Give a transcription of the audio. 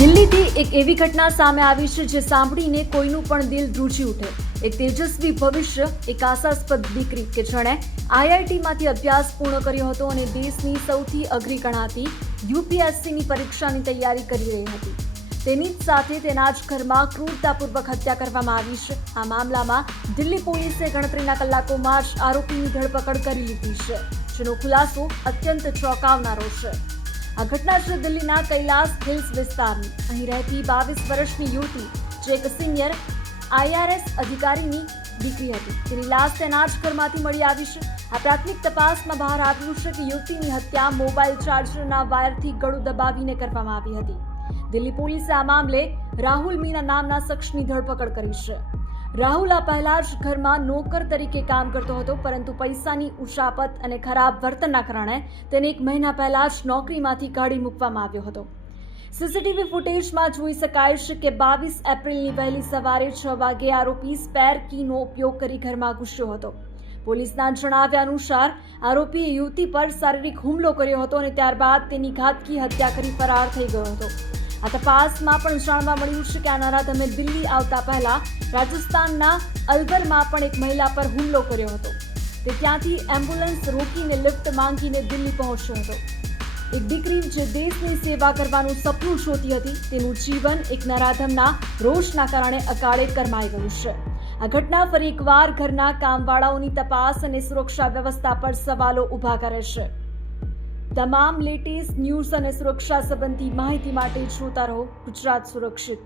દિલ્હીથી એક એવી ઘટના સામે આવી છે જે સાંભળીને કોઈનું પણ દિલ ધ્રુજી ઉઠે. એક તેજસ્વી ભવિષ્ય, એક આશાસ્પદ દીકરી કે જેણે આઈઆઈટીમાંથી અભ્યાસ પૂર્ણ કર્યો હતો અને દેશની સૌથી અઘરી ગણાતી યુપીએસસીની પરીક્ષાની તૈયારી કરી રહી હતી. તેની જ સાથે તેના જ ઘરમાં ક્રૂરતાપૂર્વક હત્યા કરવામાં આવી છે. આ મામલામાં દિલ્હી પોલીસે ગણતરીના કલાકોમાં જ આરોપીની ધરપકડ કરી લીધી છે, જેનો ખુલાસો અત્યંત ચોંકાવનારો છે. આ ઘટના છે દિલ્હીના કૈલાસ હિલ્સ વિસ્તારની. અહીં રહેતી 22 વર્ષની યુવતી, જે એક સિનિયર આઈઆરએસ અધિકારીની દીકરી હતી, તેની લાશ તેના જ ઘરમાંથી મળી આવી છે. આ પ્રાથમિક તપાસમાં બહાર આવ્યું છે કે યુવતીની હત્યા મોબાઈલ ચાર્જરના વાયરથી ગળું દબાવીને કરવામાં આવી હતી. દિલ્હી પોલીસે આ મામલે રાહુલ મીના નામના શખ્સની ધરપકડ કરી છે. રાહુલ આ પહેલા જ ઘરમાં નોકર તરીકે કામ કરતો હતો, પરંતુ પૈસાની ઉચાપત અને ખરાબ વર્તનના કારણે તેને 1 મહિના પહેલા જ નોકરીમાંથી કાઢી મૂકવામાં આવ્યો હતો. સીસીટીવી ફૂટેજમાં જોઈ શકાય છે કે 22 એપ્રિલની વહેલી સવારે 6 વાગે આરોપી સ્પેર કીનો ઉપયોગ કરી ઘરમાં ઘૂસ્યો હતો. પોલીસના જણાવ્યા અનુસાર આરોપીએ યુવતી પર શારીરિક હુમલો કર્યો હતો અને ત્યારબાદ તેની ઘાતકી હત્યા કરી ફરાર થઈ ગયો હતો. આ તપાસમાં પણ જાણવા મળ્યું છે કે આ નરાધમે દિલ્હી આવતા પહેલા રાજસ્થાનના અલવરમાં પણ એક મહિલા પર હુમલો કર્યો હતો. તે ત્યાંથી એમ્બ્યુલન્સ રોકીને લિફ્ટ માંગીને દિલ્હી પહોંચ્યો હતો. એક દીકરી જે દેશની સેવા કરવાનું સપનું જોતી હતી, તેનું જીવન એક નરાધમના રોષના કારણે અકાળે કરમાઈ ગયું છે. આ ઘટના ફરી એકવાર ઘરના કામવાળાઓની તપાસ અને સુરક્ષા વ્યવસ્થા પર સવાલો ઊભા કરે છે. તમામ લેટેસ્ટ ન્યૂઝ અને સુરક્ષા સંબંધી માહિતી માટે જોતા રહો ગુજરાત સુરક્ષિત.